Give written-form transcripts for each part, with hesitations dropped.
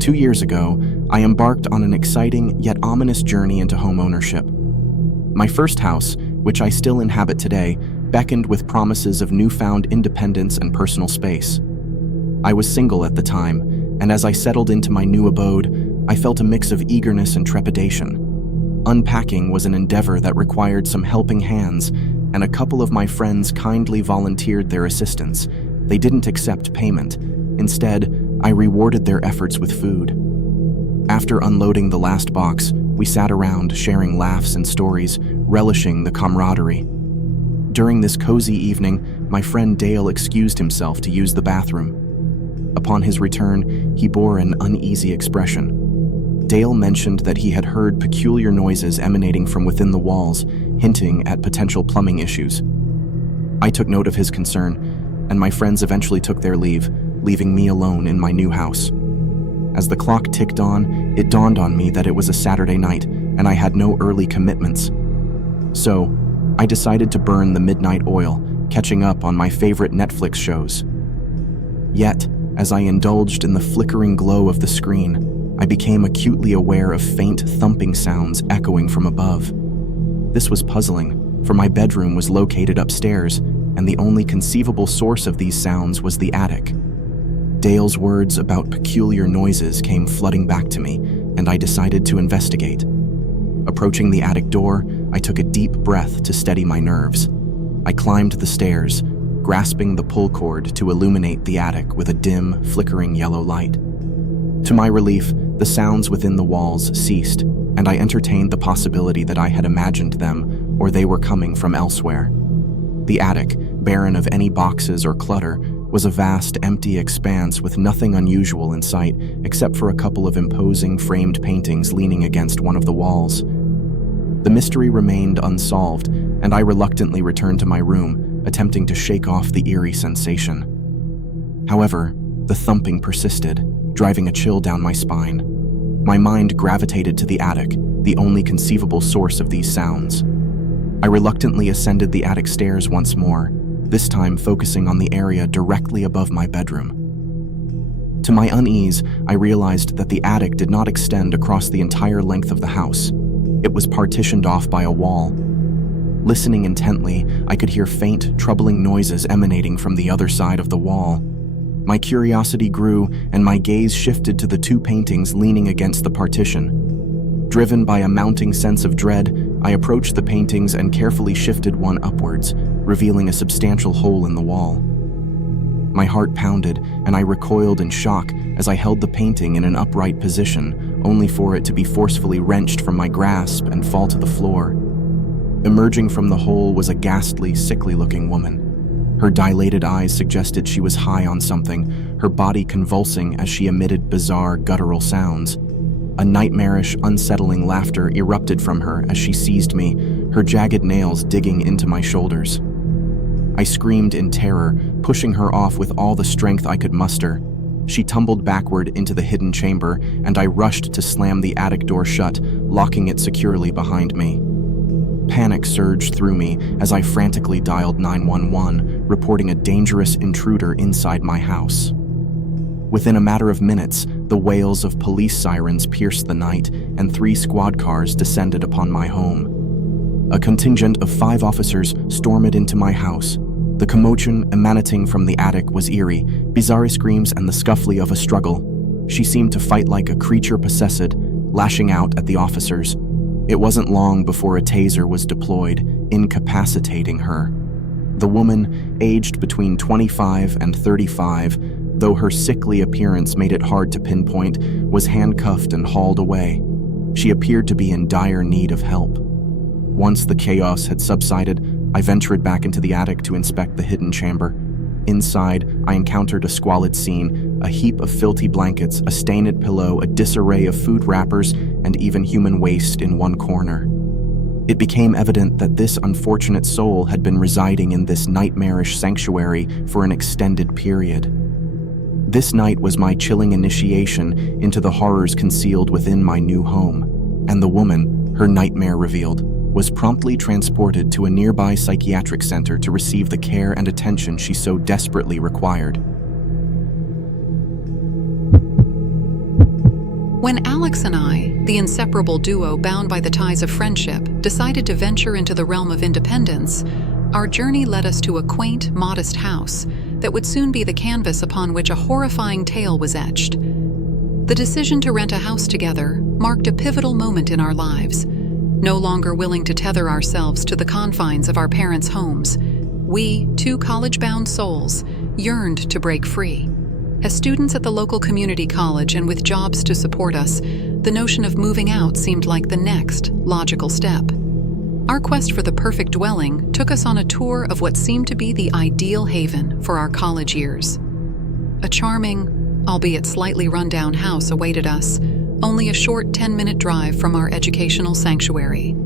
2 years ago, I embarked on an exciting yet ominous journey into homeownership. My first house, which I still inhabit today, beckoned with promises of newfound independence and personal space. I was single at the time, and as I settled into my new abode, I felt a mix of eagerness and trepidation. Unpacking was an endeavor that required some helping hands, and a couple of my friends kindly volunteered their assistance. They didn't accept payment. Instead, I rewarded their efforts with food. After unloading the last box, we sat around sharing laughs and stories, relishing the camaraderie. During this cozy evening, my friend Dale excused himself to use the bathroom. Upon his return, he bore an uneasy expression. Dale mentioned that he had heard peculiar noises emanating from within the walls, hinting at potential plumbing issues. I took note of his concern, and my friends eventually took their leave, leaving me alone in my new house. As the clock ticked on, it dawned on me that it was a Saturday night, and I had no early commitments. So, I decided to burn the midnight oil, catching up on my favorite Netflix shows. Yet, as I indulged in the flickering glow of the screen, I became acutely aware of faint thumping sounds echoing from above. This was puzzling, for my bedroom was located upstairs, and the only conceivable source of these sounds was the attic. Dale's words about peculiar noises came flooding back to me, and I decided to investigate. Approaching the attic door, I took a deep breath to steady my nerves. I climbed the stairs, grasping the pull cord to illuminate the attic with a dim, flickering yellow light. To my relief, the sounds within the walls ceased, and I entertained the possibility that I had imagined them or they were coming from elsewhere. The attic, barren of any boxes or clutter, was a vast, empty expanse with nothing unusual in sight except for a couple of imposing framed paintings leaning against one of the walls. The mystery remained unsolved, and I reluctantly returned to my room, attempting to shake off the eerie sensation. However, the thumping persisted, driving a chill down my spine. My mind gravitated to the attic, the only conceivable source of these sounds. I reluctantly ascended the attic stairs once more, this time focusing on the area directly above my bedroom. To my unease, I realized that the attic did not extend across the entire length of the house. It was partitioned off by a wall. Listening intently, I could hear faint, troubling noises emanating from the other side of the wall. My curiosity grew, and my gaze shifted to the two paintings leaning against the partition. Driven by a mounting sense of dread, I approached the paintings and carefully shifted one upwards, revealing a substantial hole in the wall. My heart pounded, and I recoiled in shock as I held the painting in an upright position, only for it to be forcefully wrenched from my grasp and fall to the floor. Emerging from the hole was a ghastly, sickly-looking woman. Her dilated eyes suggested she was high on something, her body convulsing as she emitted bizarre, guttural sounds. A nightmarish, unsettling laughter erupted from her as she seized me, her jagged nails digging into my shoulders. I screamed in terror, pushing her off with all the strength I could muster. She tumbled backward into the hidden chamber, and I rushed to slam the attic door shut, locking it securely behind me. Panic surged through me as I frantically dialed 911, reporting a dangerous intruder inside my house. Within a matter of minutes, the wails of police sirens pierced the night, and 3 squad cars descended upon my home. A contingent of 5 officers stormed into my house. The commotion emanating from the attic was eerie, bizarre screams and the scuffle of a struggle. She seemed to fight like a creature possessed, lashing out at the officers. It wasn't long before a taser was deployed, incapacitating her. The woman, aged between 25 and 35, though her sickly appearance made it hard to pinpoint, was handcuffed and hauled away. She appeared to be in dire need of help. Once the chaos had subsided, I ventured back into the attic to inspect the hidden chamber. Inside, I encountered a squalid scene, a heap of filthy blankets, a stained pillow, a disarray of food wrappers, and even human waste in one corner. It became evident that this unfortunate soul had been residing in this nightmarish sanctuary for an extended period. This night was my chilling initiation into the horrors concealed within my new home, and the woman, her nightmare revealed, was promptly transported to a nearby psychiatric center to receive the care and attention she so desperately required. When Alex and I, the inseparable duo bound by the ties of friendship, decided to venture into the realm of independence, our journey led us to a quaint, modest house that would soon be the canvas upon which a horrifying tale was etched. The decision to rent a house together marked a pivotal moment in our lives. No longer willing to tether ourselves to the confines of our parents' homes, we, two college-bound souls, yearned to break free. As students at the local community college and with jobs to support us, the notion of moving out seemed like the next logical step. Our quest for the perfect dwelling took us on a tour of what seemed to be the ideal haven for our college years. A charming, albeit slightly run-down house awaited us, only a short 10-minute drive from our educational sanctuary.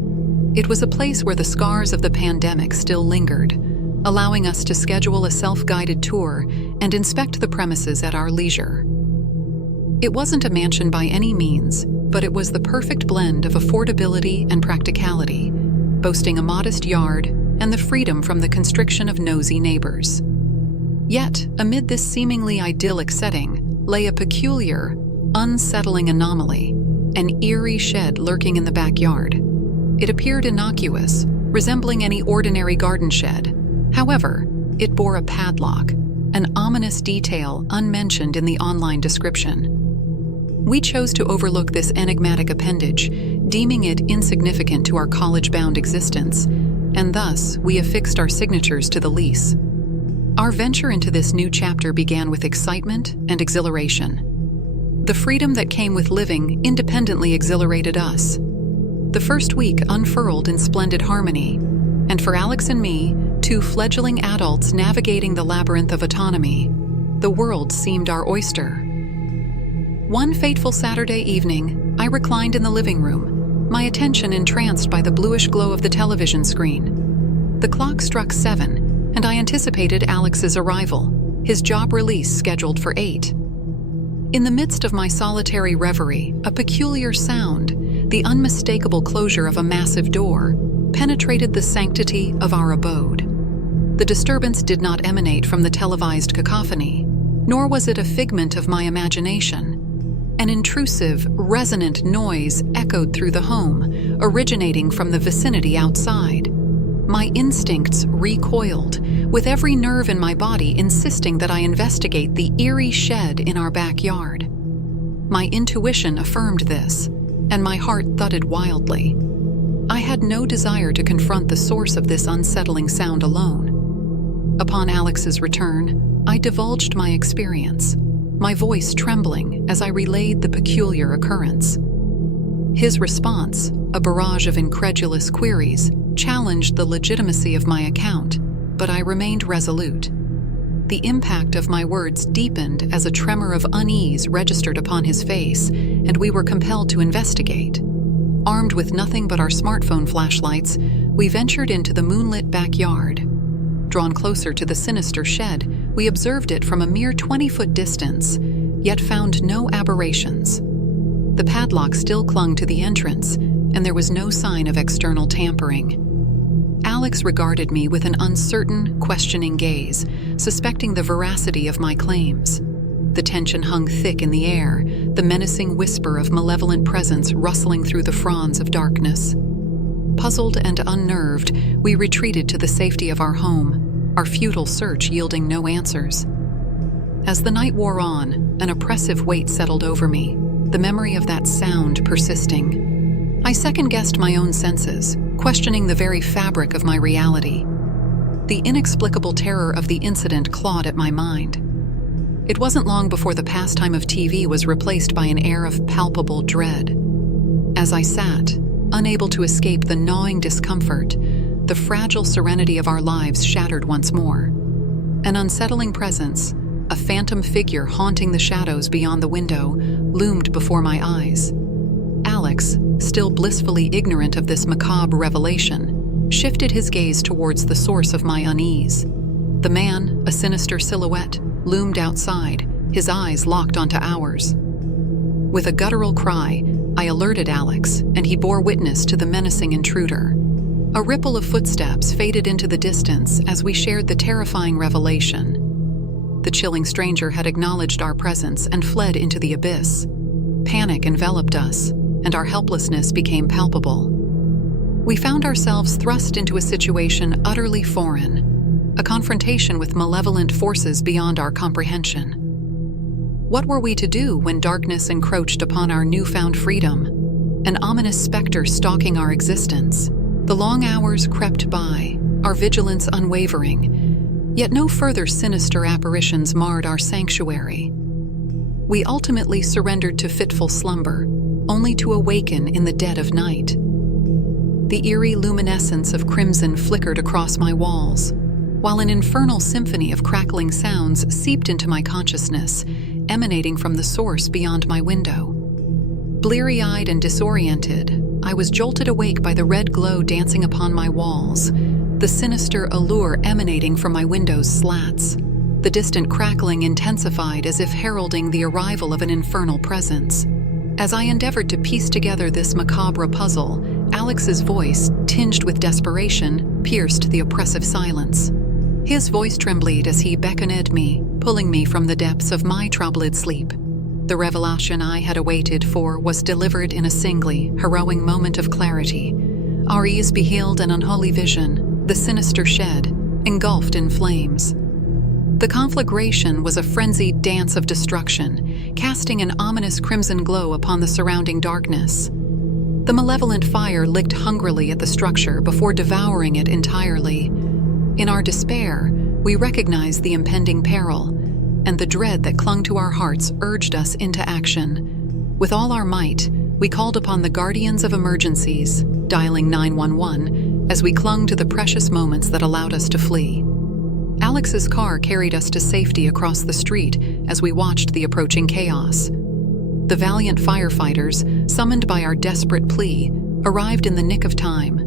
It was a place where the scars of the pandemic still lingered, allowing us to schedule a self-guided tour and inspect the premises at our leisure. It wasn't a mansion by any means, but it was the perfect blend of affordability and practicality, boasting a modest yard and the freedom from the constriction of nosy neighbors. Yet, amid this seemingly idyllic setting, lay a peculiar, unsettling anomaly, an eerie shed lurking in the backyard. It appeared innocuous, resembling any ordinary garden shed. However, it bore a padlock, an ominous detail unmentioned in the online description. We chose to overlook this enigmatic appendage, deeming it insignificant to our college-bound existence, and thus we affixed our signatures to the lease. Our venture into this new chapter began with excitement and exhilaration. The freedom that came with living independently exhilarated us. The first week unfurled in splendid harmony, and for Alex and me, two fledgling adults navigating the labyrinth of autonomy, the world seemed our oyster. One fateful Saturday evening, I reclined in the living room, my attention entranced by the bluish glow of the television screen. The clock struck 7, and I anticipated Alex's arrival, his job release scheduled for 8. In the midst of my solitary reverie, a peculiar sound, the unmistakable closure of a massive door, penetrated the sanctity of our abode. The disturbance did not emanate from the televised cacophony, nor was it a figment of my imagination. An intrusive, resonant noise echoed through the home, originating from the vicinity outside. My instincts recoiled, with every nerve in my body insisting that I investigate the eerie shed in our backyard. My intuition affirmed this, and my heart thudded wildly. I had no desire to confront the source of this unsettling sound alone. Upon Alex's return, I divulged my experience, my voice trembling as I relayed the peculiar occurrence. His response, a barrage of incredulous queries, challenged the legitimacy of my account, but I remained resolute. The impact of my words deepened as a tremor of unease registered upon his face, and we were compelled to investigate. Armed with nothing but our smartphone flashlights, we ventured into the moonlit backyard. Drawn closer to the sinister shed, we observed it from a mere 20-foot distance, yet found no aberrations. The padlock still clung to the entrance, and there was no sign of external tampering. Alex regarded me with an uncertain, questioning gaze, suspecting the veracity of my claims. The tension hung thick in the air, the menacing whisper of malevolent presence rustling through the fronds of darkness. Puzzled and unnerved, we retreated to the safety of our home, our futile search yielding no answers. As the night wore on, an oppressive weight settled over me, the memory of that sound persisting. I second-guessed my own senses, questioning the very fabric of my reality. The inexplicable terror of the incident clawed at my mind. It wasn't long before the pastime of TV was replaced by an air of palpable dread. As I sat, unable to escape the gnawing discomfort, the fragile serenity of our lives shattered once more. An unsettling presence, a phantom figure haunting the shadows beyond the window, loomed before my eyes. Alex, still blissfully ignorant of this macabre revelation, shifted his gaze towards the source of my unease. The man, a sinister silhouette, loomed outside, his eyes locked onto ours. With a guttural cry, I alerted Alex, and he bore witness to the menacing intruder. A ripple of footsteps faded into the distance as we shared the terrifying revelation. The chilling stranger had acknowledged our presence and fled into the abyss. Panic enveloped us, and our helplessness became palpable. We found ourselves thrust into a situation utterly foreign, a confrontation with malevolent forces beyond our comprehension. What were we to do when darkness encroached upon our newfound freedom? An ominous specter stalking our existence. The long hours crept by, our vigilance unwavering, yet no further sinister apparitions marred our sanctuary. We ultimately surrendered to fitful slumber, only to awaken in the dead of night. The eerie luminescence of crimson flickered across my walls, while an infernal symphony of crackling sounds seeped into my consciousness, emanating from the source beyond my window. Bleary-eyed and disoriented, I was jolted awake by the red glow dancing upon my walls, the sinister allure emanating from my window's slats. The distant crackling intensified as if heralding the arrival of an infernal presence. As I endeavored to piece together this macabre puzzle, Alex's voice, tinged with desperation, pierced the oppressive silence. His voice trembled as he beckoned me, pulling me from the depths of my troubled sleep. The revelation I had awaited for was delivered in a singly, harrowing moment of clarity. Our eyes beheld an unholy vision, the sinister shed, engulfed in flames. The conflagration was a frenzied dance of destruction, casting an ominous crimson glow upon the surrounding darkness. The malevolent fire licked hungrily at the structure before devouring it entirely. In our despair, we recognized the impending peril, and the dread that clung to our hearts urged us into action. With all our might, we called upon the guardians of emergencies, dialing 911 as we clung to the precious moments that allowed us to flee. Alex's car carried us to safety across the street as we watched the approaching chaos. The valiant firefighters, summoned by our desperate plea, arrived in the nick of time.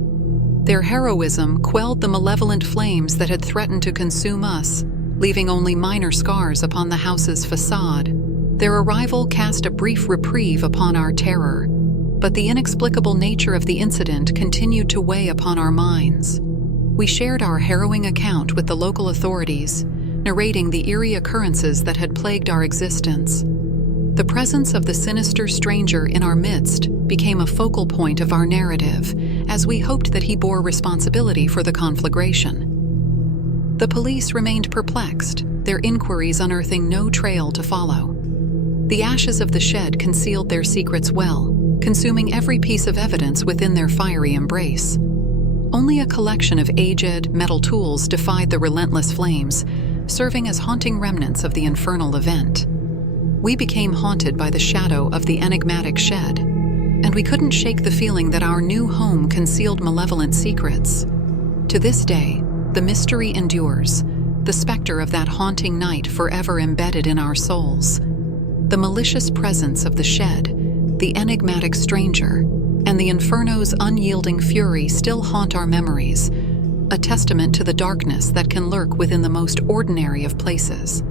Their heroism quelled the malevolent flames that had threatened to consume us, leaving only minor scars upon the house's facade. Their arrival cast a brief reprieve upon our terror, but the inexplicable nature of the incident continued to weigh upon our minds. We shared our harrowing account with the local authorities, narrating the eerie occurrences that had plagued our existence. The presence of the sinister stranger in our midst became a focal point of our narrative, as we hoped that he bore responsibility for the conflagration. The police remained perplexed, their inquiries unearthing no trail to follow. The ashes of the shed concealed their secrets well, consuming every piece of evidence within their fiery embrace. Only a collection of aged, metal tools defied the relentless flames, serving as haunting remnants of the infernal event. We became haunted by the shadow of the enigmatic shed, and we couldn't shake the feeling that our new home concealed malevolent secrets. To this day, the mystery endures, the specter of that haunting night forever embedded in our souls. The malicious presence of the shed, the enigmatic stranger, and the inferno's unyielding fury still haunt our memories, a testament to the darkness that can lurk within the most ordinary of places.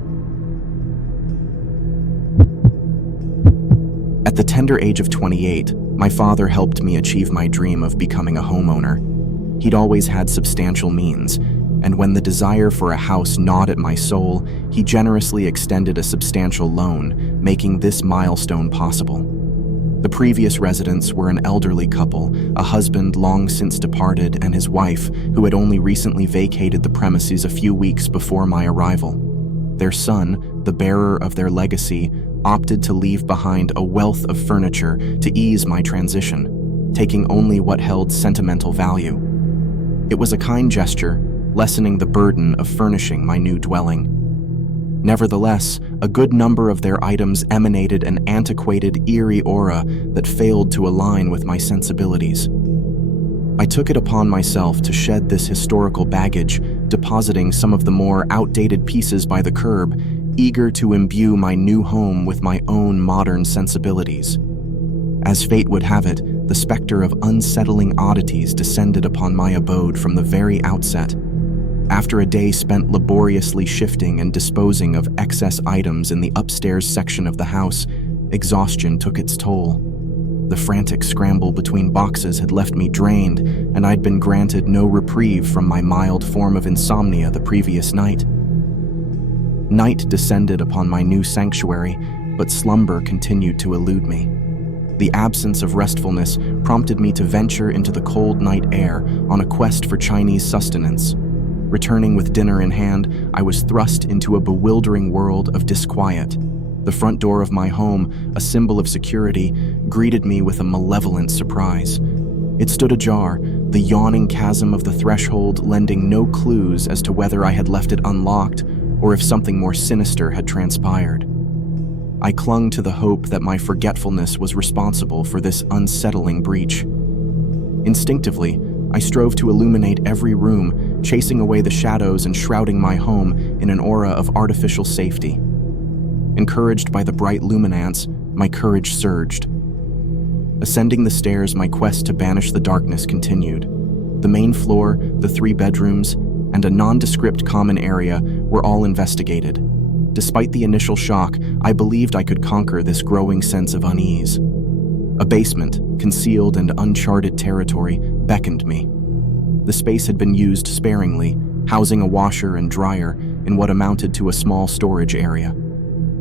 At the tender age of 28, my father helped me achieve my dream of becoming a homeowner. He'd always had substantial means, and when the desire for a house gnawed at my soul, he generously extended a substantial loan, making this milestone possible. The previous residents were an elderly couple, a husband long since departed and his wife, who had only recently vacated the premises a few weeks before my arrival. Their son, the bearer of their legacy, opted to leave behind a wealth of furniture to ease my transition, taking only what held sentimental value. It was a kind gesture, lessening the burden of furnishing my new dwelling. Nevertheless, a good number of their items emanated an antiquated, eerie aura that failed to align with my sensibilities. I took it upon myself to shed this historical baggage, depositing some of the more outdated pieces by the curb, eager to imbue my new home with my own modern sensibilities. As fate would have it, the specter of unsettling oddities descended upon my abode from the very outset. After a day spent laboriously shifting and disposing of excess items in the upstairs section of the house, exhaustion took its toll. The frantic scramble between boxes had left me drained, and I'd been granted no reprieve from my mild form of insomnia the previous night. Night descended upon my new sanctuary, but slumber continued to elude me. The absence of restfulness prompted me to venture into the cold night air on a quest for Chinese sustenance. Returning with dinner in hand, I was thrust into a bewildering world of disquiet. The front door of my home, a symbol of security, greeted me with a malevolent surprise. It stood ajar, the yawning chasm of the threshold lending no clues as to whether I had left it unlocked or if something more sinister had transpired. I clung to the hope that my forgetfulness was responsible for this unsettling breach. Instinctively, I strove to illuminate every room, chasing away the shadows and shrouding my home in an aura of artificial safety. Encouraged by the bright luminance, my courage surged. Ascending the stairs, my quest to banish the darkness continued. The main floor, the 3 bedrooms, and a nondescript common area were all investigated. Despite the initial shock, I believed I could conquer this growing sense of unease. A basement, concealed and uncharted territory, beckoned me. The space had been used sparingly, housing a washer and dryer in what amounted to a small storage area.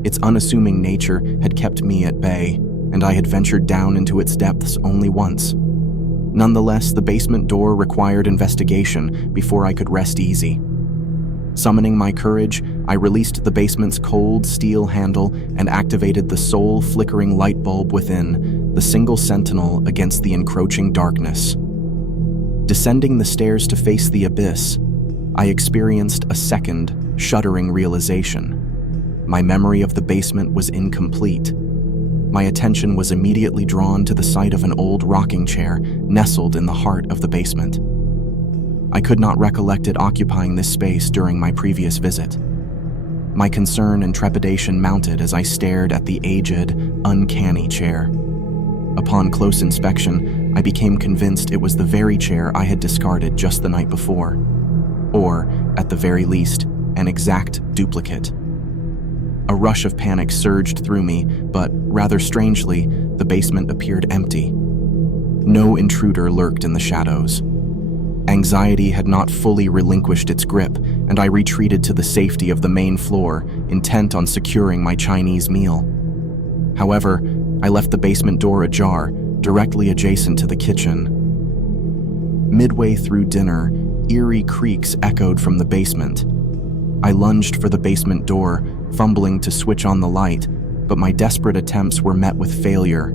Its unassuming nature had kept me at bay, and I had ventured down into its depths only once. Nonetheless, the basement door required investigation before I could rest easy. Summoning my courage, I released the basement's cold steel handle and activated the soul-flickering light bulb within, the single sentinel against the encroaching darkness. Descending the stairs to face the abyss, I experienced a second, shuddering realization. My memory of the basement was incomplete. My attention was immediately drawn to the sight of an old rocking chair nestled in the heart of the basement. I could not recollect it occupying this space during my previous visit. My concern and trepidation mounted as I stared at the aged, uncanny chair. Upon close inspection, I became convinced it was the very chair I had discarded just the night before. Or, at the very least, an exact duplicate. A rush of panic surged through me, but, rather strangely, the basement appeared empty. No intruder lurked in the shadows. Anxiety had not fully relinquished its grip, and I retreated to the safety of the main floor, intent on securing my Chinese meal. However, I left the basement door ajar, directly adjacent to the kitchen. Midway through dinner, eerie creaks echoed from the basement. I lunged for the basement door, fumbling to switch on the light, but my desperate attempts were met with failure.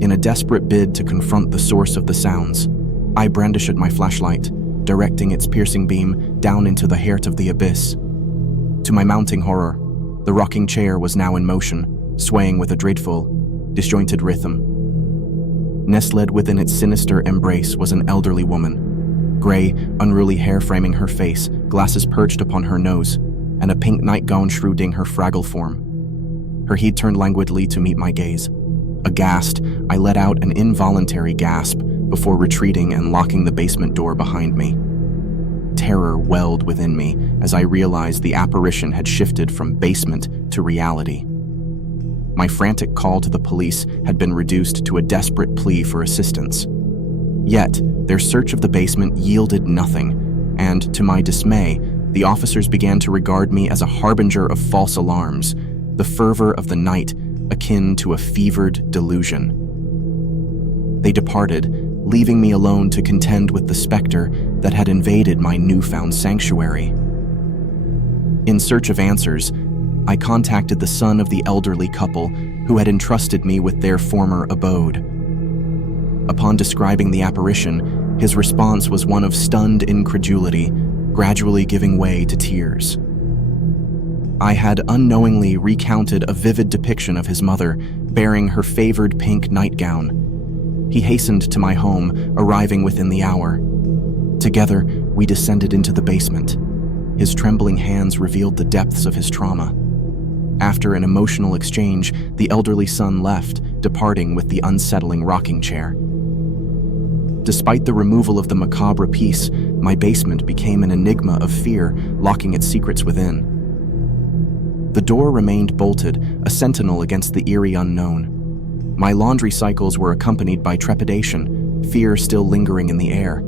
In a desperate bid to confront the source of the sounds, I brandished my flashlight, directing its piercing beam down into the heart of the abyss. To my mounting horror, the rocking chair was now in motion, swaying with a dreadful, disjointed rhythm. Nestled within its sinister embrace was an elderly woman, gray, unruly hair framing her face, glasses perched upon her nose, and a pink nightgown shrouding her fragile form. Her head turned languidly to meet my gaze. Aghast, I let out an involuntary gasp before retreating and locking the basement door behind me. Terror welled within me as I realized the apparition had shifted from basement to reality. My frantic call to the police had been reduced to a desperate plea for assistance. Yet, their search of the basement yielded nothing, and to my dismay, the officers began to regard me as a harbinger of false alarms, the fervor of the night akin to a fevered delusion. They departed, leaving me alone to contend with the specter that had invaded my newfound sanctuary. In search of answers, I contacted the son of the elderly couple who had entrusted me with their former abode. Upon describing the apparition, his response was one of stunned incredulity, gradually giving way to tears. I had unknowingly recounted a vivid depiction of his mother, bearing her favored pink nightgown. He hastened to my home, arriving within the hour. Together, we descended into the basement. His trembling hands revealed the depths of his trauma. After an emotional exchange, the elderly son left, departing with the unsettling rocking chair. Despite the removal of the macabre piece, my basement became an enigma of fear, locking its secrets within. The door remained bolted, a sentinel against the eerie unknown. My laundry cycles were accompanied by trepidation, fear still lingering in the air.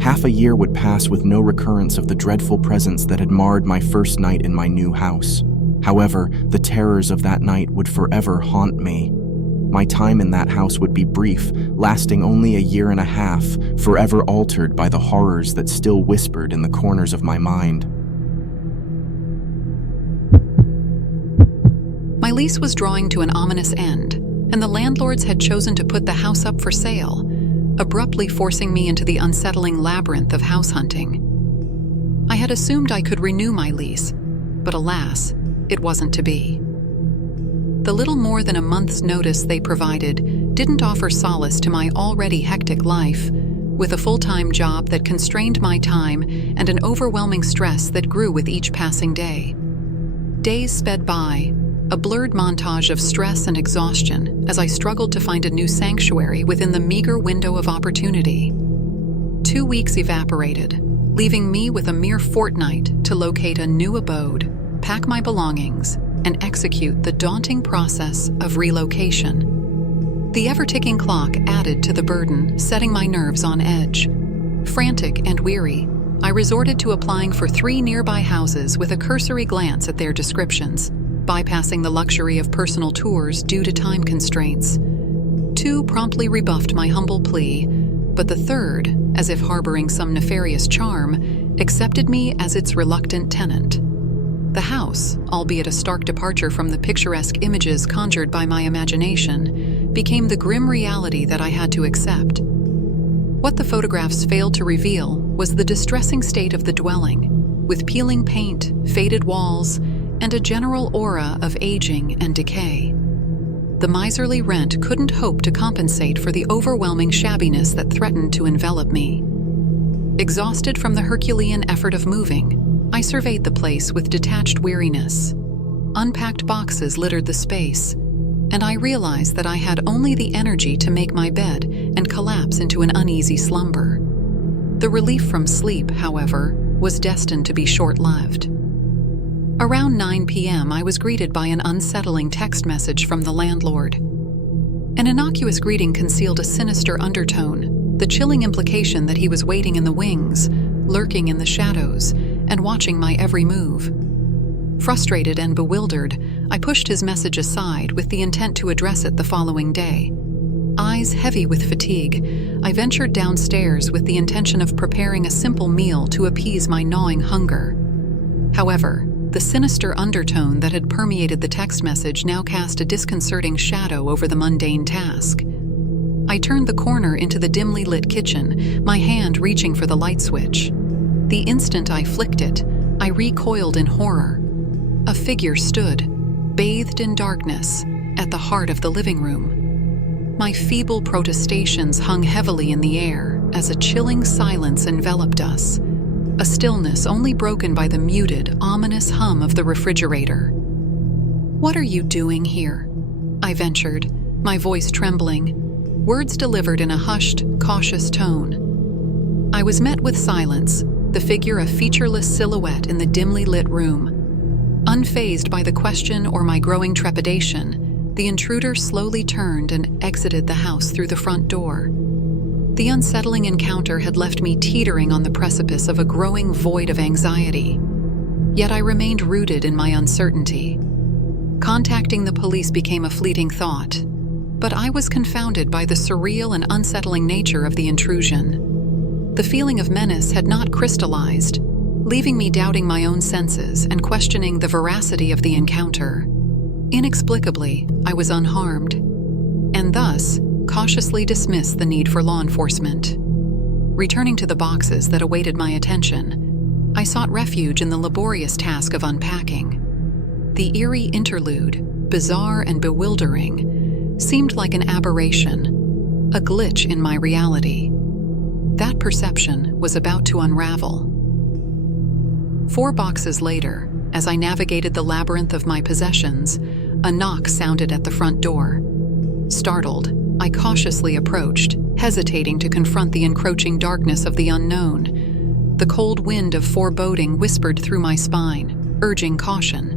Half a year would pass with no recurrence of the dreadful presence that had marred my first night in my new house. However, the terrors of that night would forever haunt me. My time in that house would be brief, lasting only a year and a half, forever altered by the horrors that still whispered in the corners of my mind. My lease was drawing to an ominous end, and the landlords had chosen to put the house up for sale, abruptly forcing me into the unsettling labyrinth of house hunting. I had assumed I could renew my lease, but alas, it wasn't to be. The little more than a month's notice they provided didn't offer solace to my already hectic life, with a full-time job that constrained my time and an overwhelming stress that grew with each passing day. Days sped by, a blurred montage of stress and exhaustion as I struggled to find a new sanctuary within the meager window of opportunity. 2 weeks evaporated, leaving me with a mere fortnight to locate a new abode, pack my belongings, and execute the daunting process of relocation. The ever-ticking clock added to the burden, setting my nerves on edge. Frantic and weary, I resorted to applying for 3 nearby houses with a cursory glance at their descriptions, bypassing the luxury of personal tours due to time constraints. 2 promptly rebuffed my humble plea, but the third, as if harboring some nefarious charm, accepted me as its reluctant tenant. The house, albeit a stark departure from the picturesque images conjured by my imagination, became the grim reality that I had to accept. What the photographs failed to reveal was the distressing state of the dwelling, with peeling paint, faded walls, and a general aura of aging and decay. The miserly rent couldn't hope to compensate for the overwhelming shabbiness that threatened to envelop me. Exhausted from the Herculean effort of moving, I surveyed the place with detached weariness. Unpacked boxes littered the space, and I realized that I had only the energy to make my bed and collapse into an uneasy slumber. The relief from sleep, however, was destined to be short-lived. Around 9 p.m., I was greeted by an unsettling text message from the landlord. An innocuous greeting concealed a sinister undertone, the chilling implication that he was waiting in the wings, lurking in the shadows, and watching my every move. Frustrated and bewildered, I pushed his message aside with the intent to address it the following day. Eyes heavy with fatigue, I ventured downstairs with the intention of preparing a simple meal to appease my gnawing hunger. However, the sinister undertone that had permeated the text message now cast a disconcerting shadow over the mundane task. I turned the corner into the dimly lit kitchen, my hand reaching for the light switch. The instant I flicked it, I recoiled in horror. A figure stood, bathed in darkness, at the heart of the living room. My feeble protestations hung heavily in the air as a chilling silence enveloped us, a stillness only broken by the muted, ominous hum of the refrigerator. "What are you doing here?" I ventured, my voice trembling, words delivered in a hushed, cautious tone. I was met with silence, the figure a featureless silhouette in the dimly lit room. Unfazed by the question or my growing trepidation, the intruder slowly turned and exited the house through the front door. The unsettling encounter had left me teetering on the precipice of a growing void of anxiety. Yet I remained rooted in my uncertainty. Contacting the police became a fleeting thought, but I was confounded by the surreal and unsettling nature of the intrusion. The feeling of menace had not crystallized, leaving me doubting my own senses and questioning the veracity of the encounter. Inexplicably, I was unharmed, and thus cautiously dismissed the need for law enforcement. Returning to the boxes that awaited my attention, I sought refuge in the laborious task of unpacking. The eerie interlude, bizarre and bewildering, seemed like an aberration, a glitch in my reality. That perception was about to unravel. 4 boxes later, as I navigated the labyrinth of my possessions, a knock sounded at the front door. Startled, I cautiously approached, hesitating to confront the encroaching darkness of the unknown. The cold wind of foreboding whispered through my spine, urging caution.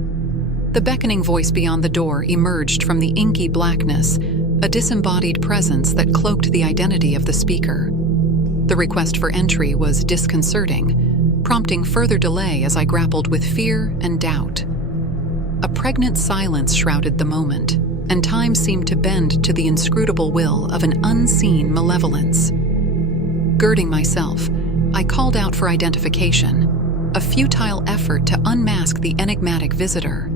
The beckoning voice beyond the door emerged from the inky blackness, a disembodied presence that cloaked the identity of the speaker. The request for entry was disconcerting, prompting further delay as I grappled with fear and doubt. A pregnant silence shrouded the moment, and time seemed to bend to the inscrutable will of an unseen malevolence. Girding myself, I called out for identification, a futile effort to unmask the enigmatic visitor.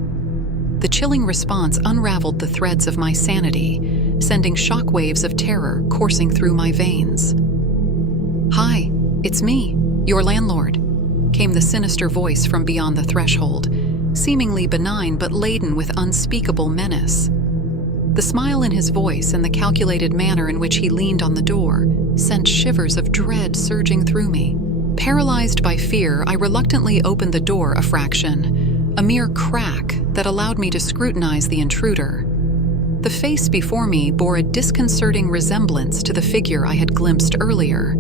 The chilling response unraveled the threads of my sanity, sending shockwaves of terror coursing through my veins. "Hi, it's me, your landlord," came the sinister voice from beyond the threshold, seemingly benign but laden with unspeakable menace. The smile in his voice and the calculated manner in which he leaned on the door sent shivers of dread surging through me. Paralyzed by fear, I reluctantly opened the door a fraction, a mere crack that allowed me to scrutinize the intruder. The face before me bore a disconcerting resemblance to the figure I had glimpsed earlier,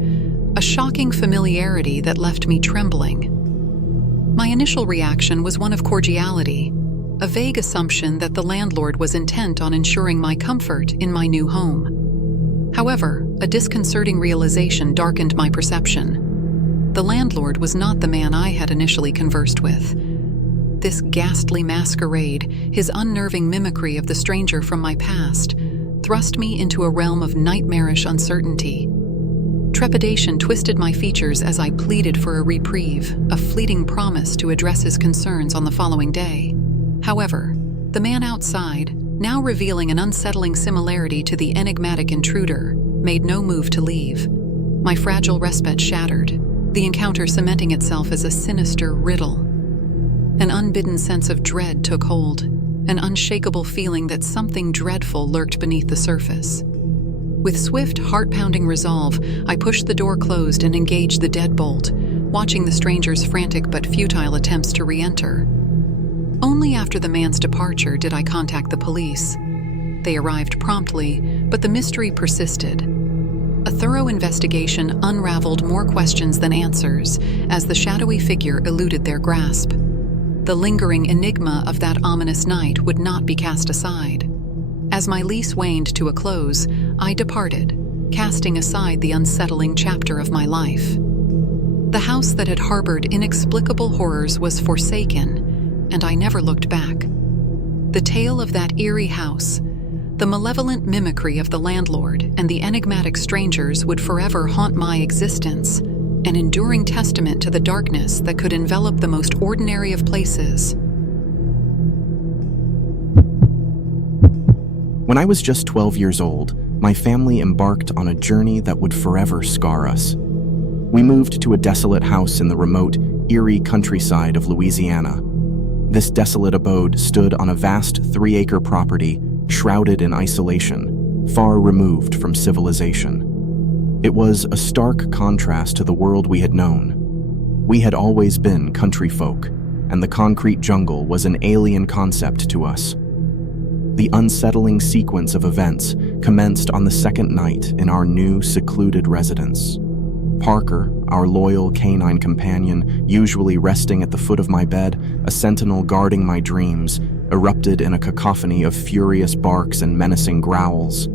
a shocking familiarity that left me trembling. My initial reaction was one of cordiality, a vague assumption that the landlord was intent on ensuring my comfort in my new home. However, a disconcerting realization darkened my perception. The landlord was not the man I had initially conversed with. This ghastly masquerade, his unnerving mimicry of the stranger from my past, thrust me into a realm of nightmarish uncertainty. Trepidation twisted my features as I pleaded for a reprieve, a fleeting promise to address his concerns on the following day. However, the man outside, now revealing an unsettling similarity to the enigmatic intruder, made no move to leave. My fragile respite shattered, the encounter cementing itself as a sinister riddle. An unbidden sense of dread took hold, an unshakable feeling that something dreadful lurked beneath the surface. With swift, heart-pounding resolve, I pushed the door closed and engaged the deadbolt, watching the stranger's frantic but futile attempts to re-enter. Only after the man's departure did I contact the police. They arrived promptly, but the mystery persisted. A thorough investigation unraveled more questions than answers as the shadowy figure eluded their grasp. The lingering enigma of that ominous night would not be cast aside. As my lease waned to a close, I departed, casting aside the unsettling chapter of my life. The house that had harbored inexplicable horrors was forsaken, and I never looked back. The tale of that eerie house, the malevolent mimicry of the landlord, and the enigmatic strangers would forever haunt my existence, an enduring testament to the darkness that could envelop the most ordinary of places. When I was just 12 years old, my family embarked on a journey that would forever scar us. We moved to a desolate house in the remote, eerie countryside of Louisiana. This desolate abode stood on a vast 3-acre property, shrouded in isolation, far removed from civilization. It was a stark contrast to the world we had known. We had always been country folk, and the concrete jungle was an alien concept to us. The unsettling sequence of events commenced on the second night in our new, secluded residence. Parker, our loyal canine companion, usually resting at the foot of my bed, a sentinel guarding my dreams, erupted in a cacophony of furious barks and menacing growls.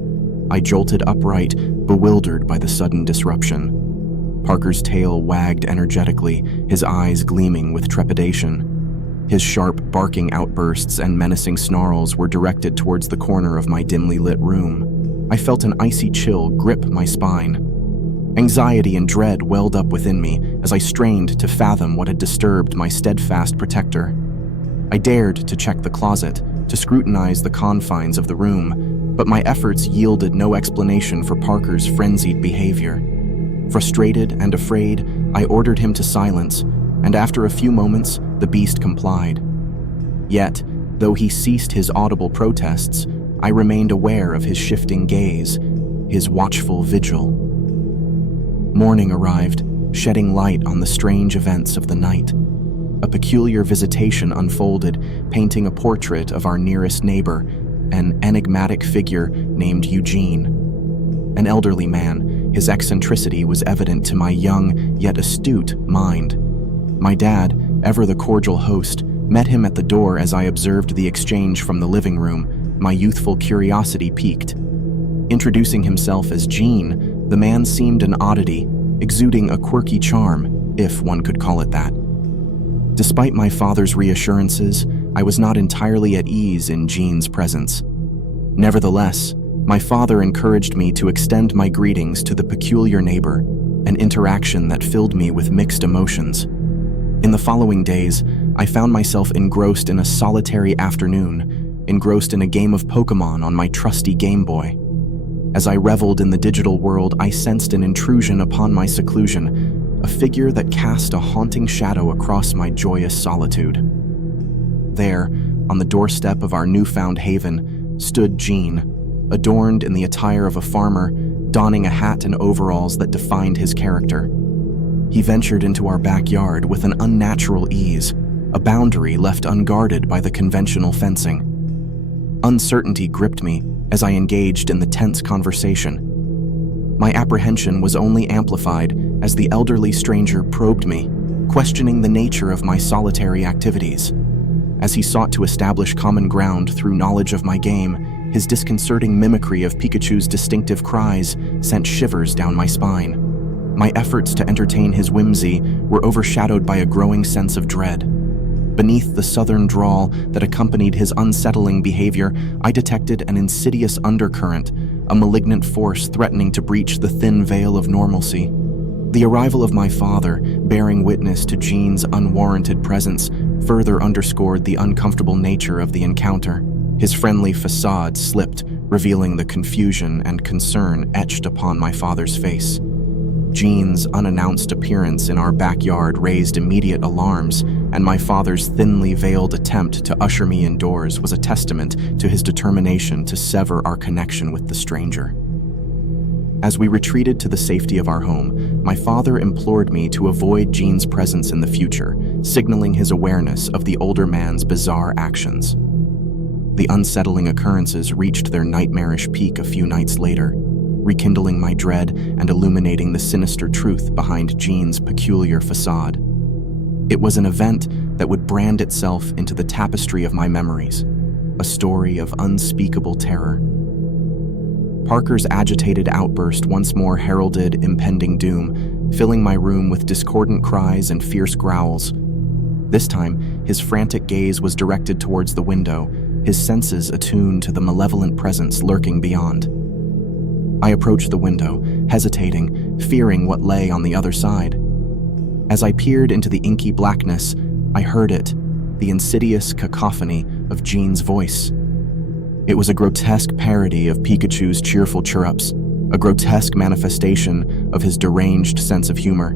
I jolted upright, bewildered by the sudden disruption. Parker's tail wagged energetically, his eyes gleaming with trepidation. His sharp, barking outbursts and menacing snarls were directed towards the corner of my dimly lit room. I felt an icy chill grip my spine. Anxiety and dread welled up within me as I strained to fathom what had disturbed my steadfast protector. I dared to check the closet, to scrutinize the confines of the room, but my efforts yielded no explanation for Parker's frenzied behavior. Frustrated and afraid, I ordered him to silence, and after a few moments, the beast complied. Yet, though he ceased his audible protests, I remained aware of his shifting gaze, his watchful vigil. Morning arrived, shedding light on the strange events of the night. A peculiar visitation unfolded, painting a portrait of our nearest neighbor, an enigmatic figure named Eugene. An elderly man, his eccentricity was evident to my young yet astute mind. My dad, ever the cordial host, met him at the door as I observed the exchange from the living room. My youthful curiosity piqued. Introducing himself as Gene, the man seemed an oddity, exuding a quirky charm, if one could call it that. Despite my father's reassurances, I was not entirely at ease in Jean's presence. Nevertheless, my father encouraged me to extend my greetings to the peculiar neighbor, an interaction that filled me with mixed emotions. In the following days, I found myself engrossed in a solitary afternoon, engrossed in a game of Pokemon on my trusty Game Boy. As I reveled in the digital world, I sensed an intrusion upon my seclusion, a figure that cast a haunting shadow across my joyous solitude. There, on the doorstep of our newfound haven, stood Jean, adorned in the attire of a farmer, donning a hat and overalls that defined his character. He ventured into our backyard with an unnatural ease, a boundary left unguarded by the conventional fencing. Uncertainty gripped me as I engaged in the tense conversation. My apprehension was only amplified as the elderly stranger probed me, questioning the nature of my solitary activities. As he sought to establish common ground through knowledge of my game, his disconcerting mimicry of Pikachu's distinctive cries sent shivers down my spine. My efforts to entertain his whimsy were overshadowed by a growing sense of dread. Beneath the southern drawl that accompanied his unsettling behavior, I detected an insidious undercurrent, a malignant force threatening to breach the thin veil of normalcy. The arrival of my father, bearing witness to Jean's unwarranted presence, further underscored the uncomfortable nature of the encounter. His friendly facade slipped, revealing the confusion and concern etched upon my father's face. Jean's unannounced appearance in our backyard raised immediate alarms, and my father's thinly veiled attempt to usher me indoors was a testament to his determination to sever our connection with the stranger. As we retreated to the safety of our home, my father implored me to avoid Jean's presence in the future, signaling his awareness of the older man's bizarre actions. The unsettling occurrences reached their nightmarish peak a few nights later, rekindling my dread and illuminating the sinister truth behind Jean's peculiar facade. It was an event that would brand itself into the tapestry of my memories, a story of unspeakable terror. Parker's agitated outburst once more heralded impending doom, filling my room with discordant cries and fierce growls. This time, his frantic gaze was directed towards the window, his senses attuned to the malevolent presence lurking beyond. I approached the window, hesitating, fearing what lay on the other side. As I peered into the inky blackness, I heard it, the insidious cacophony of Jean's voice. It was a grotesque parody of Pikachu's cheerful chirrups, a grotesque manifestation of his deranged sense of humor.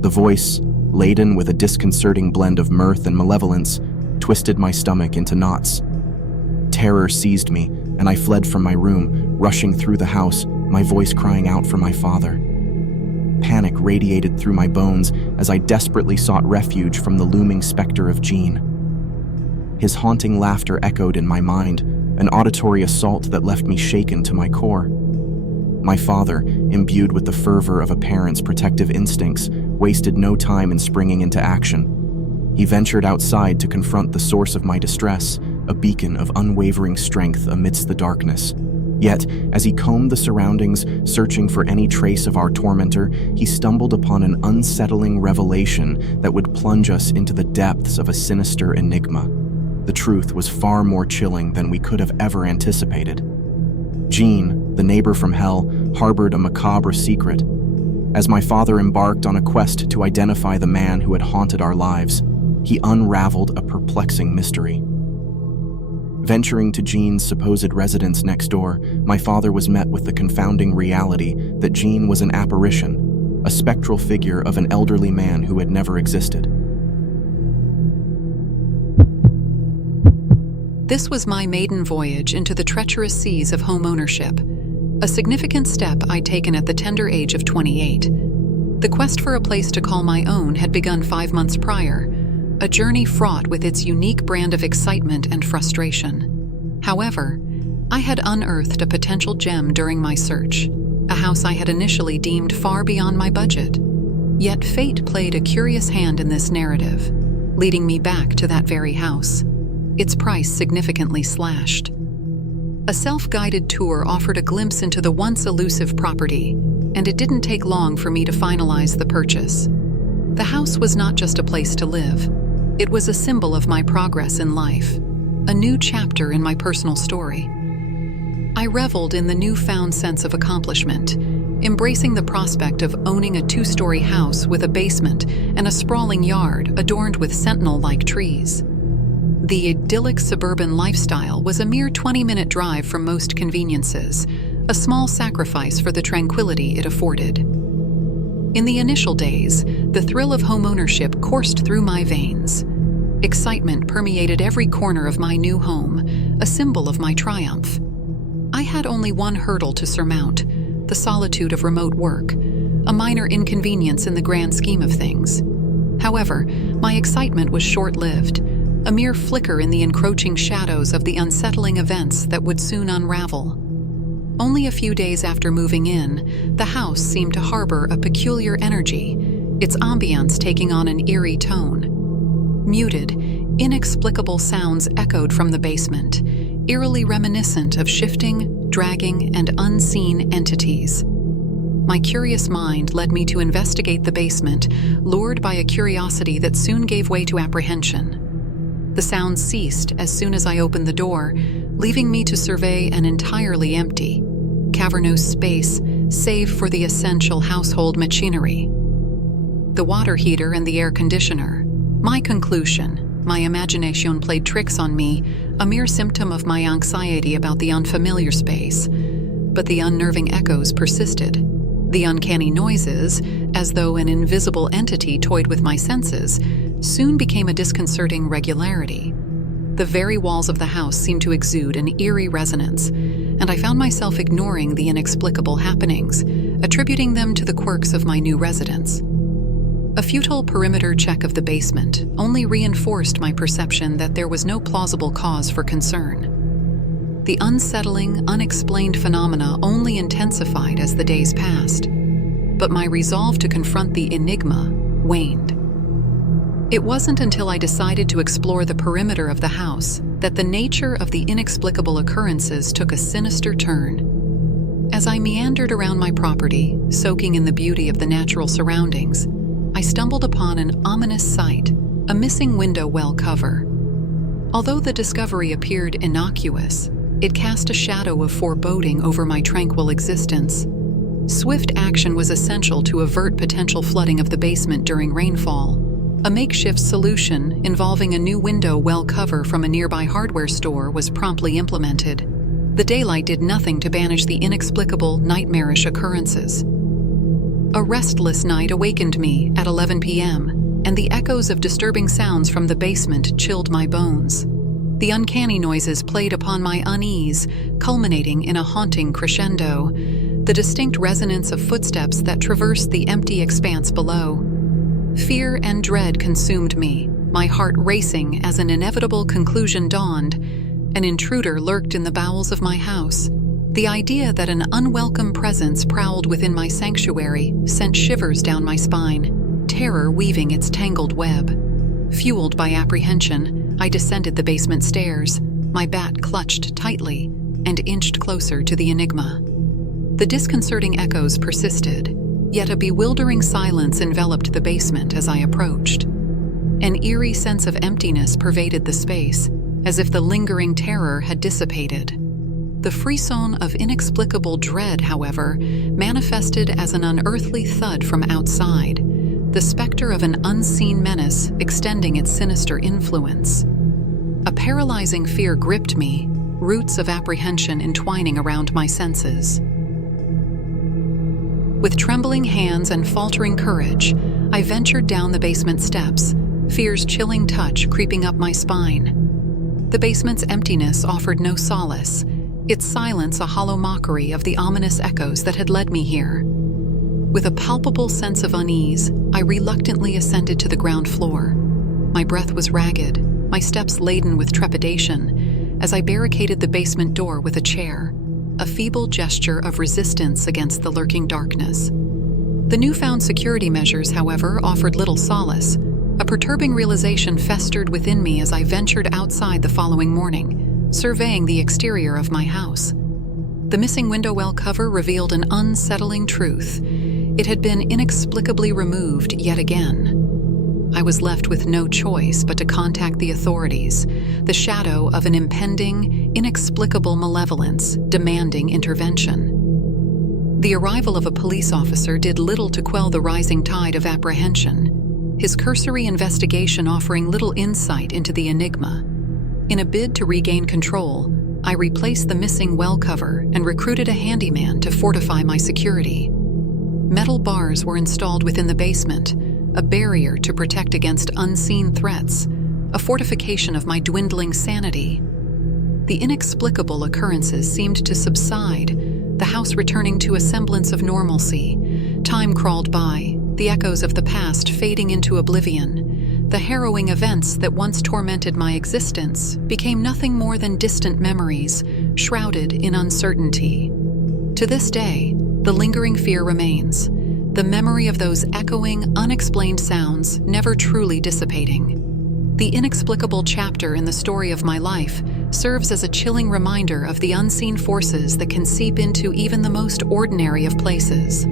The voice, laden with a disconcerting blend of mirth and malevolence, twisted my stomach into knots. Terror seized me, and I fled from my room, rushing through the house, my voice crying out for my father. Panic radiated through my bones as I desperately sought refuge from the looming specter of Jean. His haunting laughter echoed in my mind, an auditory assault that left me shaken to my core. My father, imbued with the fervor of a parent's protective instincts, wasted no time in springing into action. He ventured outside to confront the source of my distress, a beacon of unwavering strength amidst the darkness. Yet, as he combed the surroundings, searching for any trace of our tormentor, he stumbled upon an unsettling revelation that would plunge us into the depths of a sinister enigma. The truth was far more chilling than we could have ever anticipated. Jean, the neighbor from hell, harbored a macabre secret. As my father embarked on a quest to identify the man who had haunted our lives, he unraveled a perplexing mystery. Venturing to Jean's supposed residence next door, my father was met with the confounding reality that Jean was an apparition, a spectral figure of an elderly man who had never existed. This was my maiden voyage into the treacherous seas of homeownership, a significant step I'd taken at the tender age of 28. The quest for a place to call my own had begun 5 months prior, a journey fraught with its unique brand of excitement and frustration. However, I had unearthed a potential gem during my search, a house I had initially deemed far beyond my budget. Yet fate played a curious hand in this narrative, leading me back to that very house, its price significantly slashed. A self-guided tour offered a glimpse into the once elusive property, and it didn't take long for me to finalize the purchase. The house was not just a place to live. It was a symbol of my progress in life, a new chapter in my personal story. I reveled in the newfound sense of accomplishment, embracing the prospect of owning a 2-story house with a basement and a sprawling yard adorned with sentinel-like trees. The idyllic suburban lifestyle was a mere 20-minute drive from most conveniences, a small sacrifice for the tranquility it afforded. In the initial days, the thrill of homeownership coursed through my veins. Excitement permeated every corner of my new home, a symbol of my triumph. I had only one hurdle to surmount: the solitude of remote work, a minor inconvenience in the grand scheme of things. However, my excitement was short-lived, a mere flicker in the encroaching shadows of the unsettling events that would soon unravel. Only a few days after moving in, the house seemed to harbor a peculiar energy, its ambience taking on an eerie tone. Muted, inexplicable sounds echoed from the basement, eerily reminiscent of shifting, dragging, and unseen entities. My curious mind led me to investigate the basement, lured by a curiosity that soon gave way to apprehension. The sounds ceased as soon as I opened the door, leaving me to survey an entirely empty, cavernous space save for the essential household machinery. The water heater and the air conditioner. My conclusion: my imagination played tricks on me, a mere symptom of my anxiety about the unfamiliar space. But the unnerving echoes persisted. The uncanny noises, as though an invisible entity toyed with my senses, soon became a disconcerting regularity. The very walls of the house seemed to exude an eerie resonance, and I found myself ignoring the inexplicable happenings, attributing them to the quirks of my new residence. A futile perimeter check of the basement only reinforced my perception that there was no plausible cause for concern. The unsettling, unexplained phenomena only intensified as the days passed, but my resolve to confront the enigma waned. It wasn't until I decided to explore the perimeter of the house that the nature of the inexplicable occurrences took a sinister turn. As I meandered around my property, soaking in the beauty of the natural surroundings, I stumbled upon an ominous sight: a missing window well cover. Although the discovery appeared innocuous, it cast a shadow of foreboding over my tranquil existence. Swift action was essential to avert potential flooding of the basement during rainfall. A makeshift solution involving a new window well cover from a nearby hardware store was promptly implemented. The daylight did nothing to banish the inexplicable, nightmarish occurrences. A restless night awakened me at 11 p.m., and the echoes of disturbing sounds from the basement chilled my bones. The uncanny noises played upon my unease, culminating in a haunting crescendo, the distinct resonance of footsteps that traversed the empty expanse below. Fear and dread consumed me, my heart racing as an inevitable conclusion dawned. An intruder lurked in the bowels of my house. The idea that an unwelcome presence prowled within my sanctuary sent shivers down my spine, terror weaving its tangled web. Fueled by apprehension, I descended the basement stairs, my bat clutched tightly, and inched closer to the enigma. The disconcerting echoes persisted, yet a bewildering silence enveloped the basement as I approached. An eerie sense of emptiness pervaded the space, as if the lingering terror had dissipated. The frisson of inexplicable dread, however, manifested as an unearthly thud from outside, the specter of an unseen menace extending its sinister influence. A paralyzing fear gripped me, roots of apprehension entwining around my senses. With trembling hands and faltering courage, I ventured down the basement steps, fear's chilling touch creeping up my spine. The basement's emptiness offered no solace, its silence a hollow mockery of the ominous echoes that had led me here. With a palpable sense of unease, I reluctantly ascended to the ground floor. My breath was ragged, my steps laden with trepidation, as I barricaded the basement door with a chair, a feeble gesture of resistance against the lurking darkness. The newfound security measures, however, offered little solace. A perturbing realization festered within me as I ventured outside the following morning, surveying the exterior of my house. The missing window well cover revealed an unsettling truth. It had been inexplicably removed yet again. I was left with no choice but to contact the authorities, the shadow of an impending, inexplicable malevolence demanding intervention. The arrival of a police officer did little to quell the rising tide of apprehension, his cursory investigation offering little insight into the enigma. In a bid to regain control, I replaced the missing well cover and recruited a handyman to fortify my security. Metal bars were installed within the basement, a barrier to protect against unseen threats, a fortification of my dwindling sanity. The inexplicable occurrences seemed to subside, the house returning to a semblance of normalcy. Time crawled by, the echoes of the past fading into oblivion. The harrowing events that once tormented my existence became nothing more than distant memories, shrouded in uncertainty. To this day, the lingering fear remains, the memory of those echoing, unexplained sounds never truly dissipating. The inexplicable chapter in the story of my life serves as a chilling reminder of the unseen forces that can seep into even the most ordinary of places.